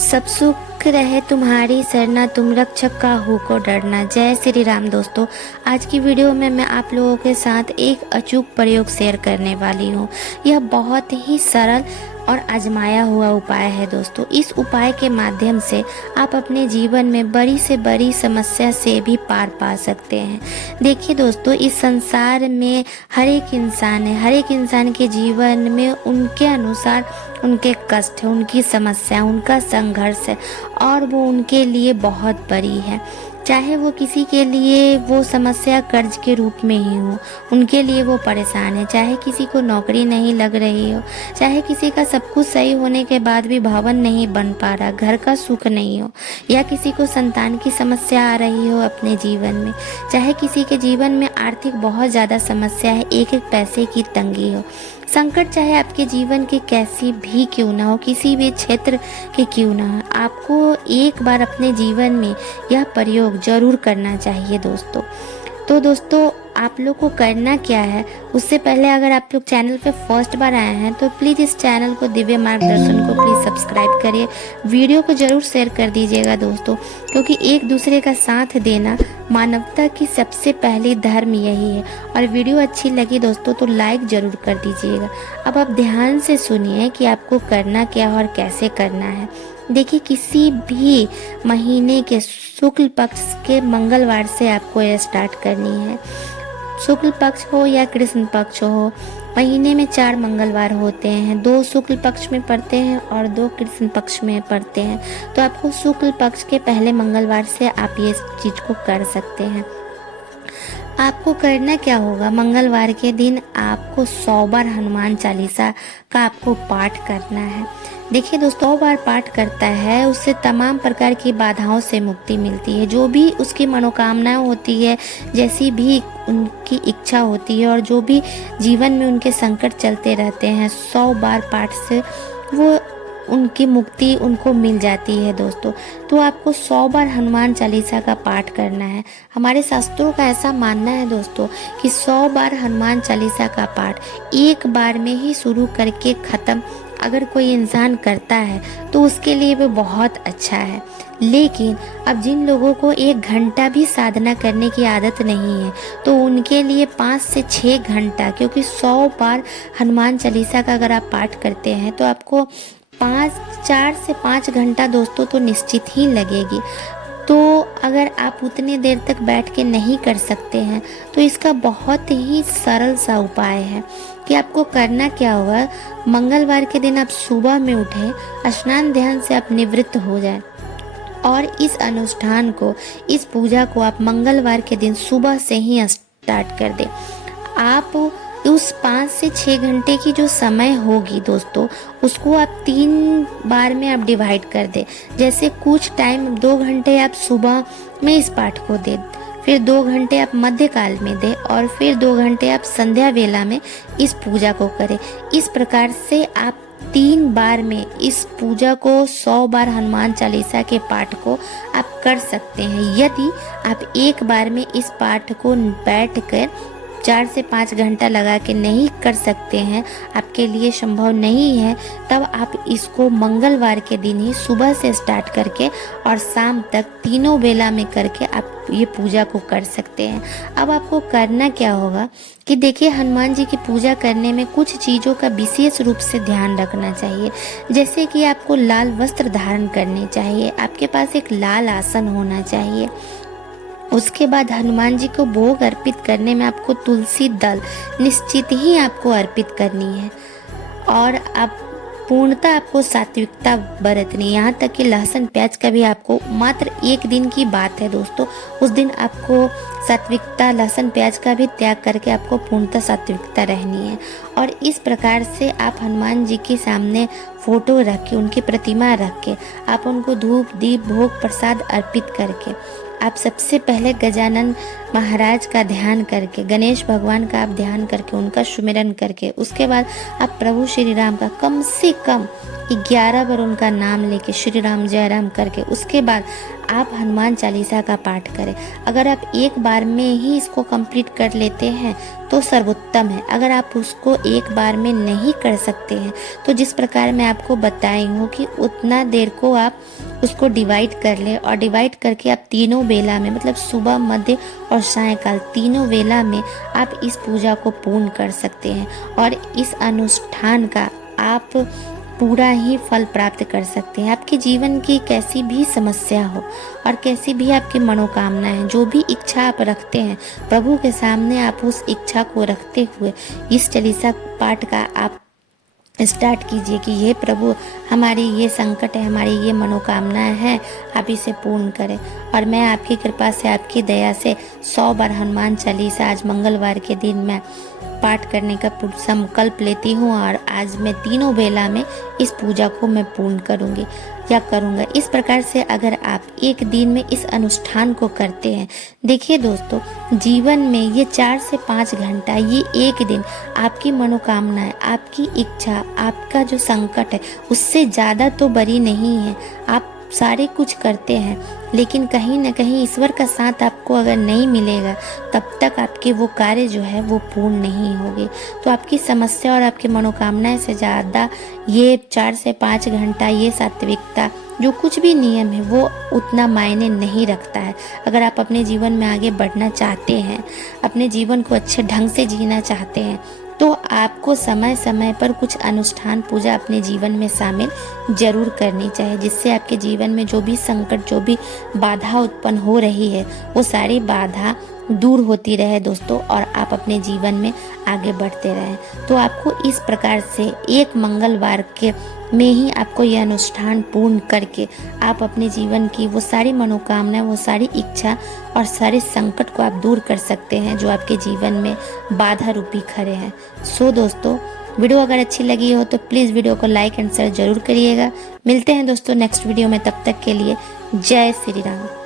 सब सुख रहे तुम्हारी सरना, तुम रक्षक का हो को डरना। जय श्री राम दोस्तों। आज की वीडियो में मैं आप लोगों के साथ एक अचूक प्रयोग शेयर करने वाली हूँ। यह बहुत ही सरल और आजमाया हुआ उपाय है दोस्तों। इस उपाय के माध्यम से आप अपने जीवन में बड़ी से बड़ी समस्या से भी पार पा सकते हैं। देखिए दोस्तों, इस संसार में हर एक इंसान है, हर एक इंसान के जीवन में उनके अनुसार उनके कष्ट है, उनकी समस्या, उनका संघर्ष है और वो उनके लिए बहुत बड़ी है। चाहे वो किसी के लिए वो समस्या कर्ज के रूप में ही हो, उनके लिए वो परेशान है। चाहे किसी को नौकरी नहीं लग रही हो, चाहे किसी का सब कुछ सही होने के बाद भी भवन नहीं बन पा रहा, घर का सुख नहीं हो, या किसी को संतान की समस्या आ रही हो अपने जीवन में, चाहे किसी के जीवन में आर्थिक बहुत ज़्यादा समस्या है, एक एक पैसे की तंगी हो, संकट चाहे आपके जीवन की कैसी भी क्यों ना हो, किसी भी क्षेत्र के क्यों ना हो, आपको एक बार अपने जीवन में यह प्रयोग जरूर करना चाहिए दोस्तों। तो दोस्तों, आप लोग को करना क्या है, उससे पहले अगर आप लोग चैनल पे फर्स्ट बार आए हैं तो प्लीज़ इस चैनल को, दिव्य मार्गदर्शन को प्लीज़ सब्सक्राइब करिए। वीडियो को ज़रूर शेयर कर दीजिएगा दोस्तों, क्योंकि एक दूसरे का साथ देना मानवता की सबसे पहली धर्म यही है। और वीडियो अच्छी लगी दोस्तों तो लाइक ज़रूर कर दीजिएगा। अब आप ध्यान से सुनिए कि आपको करना क्या और कैसे करना है। देखिए, किसी भी महीने के शुक्ल पक्ष के मंगलवार से आपको यह स्टार्ट करनी है। शुक्ल पक्ष हो या कृष्ण पक्ष हो, महीने में 4 मंगलवार होते हैं, 2 शुक्ल पक्ष में पड़ते हैं और 2 कृष्ण पक्ष में पड़ते हैं। तो आपको शुक्ल पक्ष के पहले मंगलवार से आप ये चीज़ को कर सकते हैं। आपको करना क्या होगा, मंगलवार के दिन आपको 100 बार हनुमान चालीसा का आपको पाठ करना है। देखिए दोस्तों, 100 बार पाठ करता है उससे तमाम प्रकार की बाधाओं से मुक्ति मिलती है। जो भी उसकी मनोकामनाएं होती है, जैसी भी उनकी इच्छा होती है और जो भी जीवन में उनके संकट चलते रहते हैं, 100 बार पाठ से वो उनकी मुक्ति उनको मिल जाती है दोस्तों। तो आपको 100 बार हनुमान चालीसा का पाठ करना है। हमारे शास्त्रों का ऐसा मानना है दोस्तों कि 100 बार हनुमान चालीसा का पाठ एक बार में ही शुरू करके ख़त्म अगर कोई इंसान करता है तो उसके लिए वो बहुत अच्छा है। लेकिन अब जिन लोगों को 1 घंटा भी साधना करने की आदत नहीं है तो उनके लिए 5 से 6 घंटा, क्योंकि 100 बार हनुमान चालीसा का अगर आप पाठ करते हैं तो आपको 4 से 5 घंटा दोस्तों तो निश्चित ही लगेगी। तो अगर आप उतनी देर तक बैठ के नहीं कर सकते हैं तो इसका बहुत ही सरल सा उपाय है कि आपको करना क्या होगा। मंगलवार के दिन आप सुबह में उठें, स्नान ध्यान से आप निवृत्त हो जाएं और इस अनुष्ठान को, इस पूजा को आप मंगलवार के दिन सुबह से ही स्टार्ट कर दें। आप उस 5 से 6 घंटे की जो समय होगी दोस्तों, उसको आप 3 बार में आप डिवाइड कर दें। जैसे कुछ टाइम 2 घंटे आप सुबह में इस पाठ को दें, फिर 2 घंटे आप मध्यकाल में दें और फिर 2 घंटे आप संध्या वेला में इस पूजा को करें। इस प्रकार से आप 3 बार में इस पूजा को, 100 बार हनुमान चालीसा के पाठ को आप कर सकते हैं। यदि आप एक बार में इस पाठ को बैठ कर 4 से 5 घंटा लगा के नहीं कर सकते हैं, आपके लिए संभव नहीं है, तब आप इसको मंगलवार के दिन ही सुबह से स्टार्ट करके और शाम तक तीनों वेला में करके आप ये पूजा को कर सकते हैं। अब आपको करना क्या होगा कि देखिए, हनुमान जी की पूजा करने में कुछ चीज़ों का विशेष रूप से ध्यान रखना चाहिए। जैसे कि आपको लाल वस्त्र धारण करने चाहिए, आपके पास एक लाल आसन होना चाहिए। उसके बाद हनुमान जी को भोग अर्पित करने में आपको तुलसी दल निश्चित ही आपको अर्पित करनी है और आप पूर्णतः आपको सात्विकता बरतनी है। यहाँ तक कि लहसुन प्याज का भी आपको, मात्र 1 दिन की बात है दोस्तों, उस दिन आपको सात्विकता, लहसुन प्याज का भी त्याग करके आपको पूर्णतः सात्विकता रहनी है। और इस प्रकार से आप हनुमान जी के सामने फोटो रख के, उनकी प्रतिमा रख के, आप उनको धूप दीप भोग प्रसाद अर्पित करके आप सबसे पहले गजानन महाराज का ध्यान करके, गणेश भगवान का आप ध्यान करके, उनका सुमिरन करके, उसके बाद आप प्रभु श्री राम का कम से कम 11 बार उनका नाम लेके श्री राम जय राम करके, उसके बाद आप हनुमान चालीसा का पाठ करें। अगर आप एक बार में ही इसको कंप्लीट कर लेते हैं तो सर्वोत्तम है। अगर आप उसको एक बार में नहीं कर सकते हैं तो जिस प्रकार मैं आपको बताई हूँ कि उतना देर को आप उसको डिवाइड कर लें, और डिवाइड करके आप तीनों बेला में, मतलब सुबह, मध्य और सायंकाल, तीनों वेला में आप इस पूजा को पूर्ण कर सकते हैं और इस अनुष्ठान का आप पूरा ही फल प्राप्त कर सकते हैं। आपके जीवन की कैसी भी समस्या हो और कैसी भी आपकी मनोकामनाएं, जो भी इच्छा आप रखते हैं, प्रभु के सामने आप उस इच्छा को रखते हुए इस चालीसा पाठ का आप स्टार्ट कीजिए कि ये प्रभु, हमारी ये संकट है, हमारी ये मनोकामनाएं हैं, आप इसे पूर्ण करें। और मैं आपकी कृपा से, आपकी दया से 100 बार हनुमान चालीसा आज मंगलवार के दिन मैं पाठ करने का संकल्प लेती हूँ और आज मैं तीनों बेला में इस पूजा को मैं पूर्ण करूँगी या करूँगा। इस प्रकार से अगर आप एक दिन में इस अनुष्ठान को करते हैं, देखिए दोस्तों, जीवन में ये 4 से 5 घंटा, ये एक दिन आपकी मनोकामनाएं, आपकी इच्छा, आपका जो संकट है उससे ज़्यादा तो बड़ी नहीं है। आप सारे कुछ करते हैं लेकिन कहीं ना कहीं ईश्वर का साथ आपको अगर नहीं मिलेगा तब तक आपके वो कार्य जो है वो पूर्ण नहीं होंगे। तो आपकी समस्या और आपकी मनोकामनाएं से ज़्यादा ये 4 से 5 घंटा, ये सात्विकता, जो कुछ भी नियम है वो उतना मायने नहीं रखता है। अगर आप अपने जीवन में आगे बढ़ना चाहते हैं, अपने जीवन को अच्छे ढंग से जीना चाहते हैं, तो आपको समय समय पर कुछ अनुष्ठान, पूजा अपने जीवन में शामिल जरूर करनी चाहिए, जिससे आपके जीवन में जो भी संकट, जो भी बाधा उत्पन्न हो रही है वो सारी बाधा दूर होती रहे दोस्तों, और आप अपने जीवन में आगे बढ़ते रहें। तो आपको इस प्रकार से एक मंगलवार के में ही आपको यह अनुष्ठान पूर्ण करके आप अपने जीवन की वो सारी मनोकामना, वो सारी इच्छा और सारे संकट को आप दूर कर सकते हैं जो आपके जीवन में बाधा रूपी खड़े हैं। सो दोस्तों, वीडियो अगर अच्छी लगी हो तो प्लीज़ वीडियो को लाइक एंड शेयर जरूर करिएगा। मिलते हैं दोस्तों नेक्स्ट वीडियो में, तब तक के लिए जय श्री राम।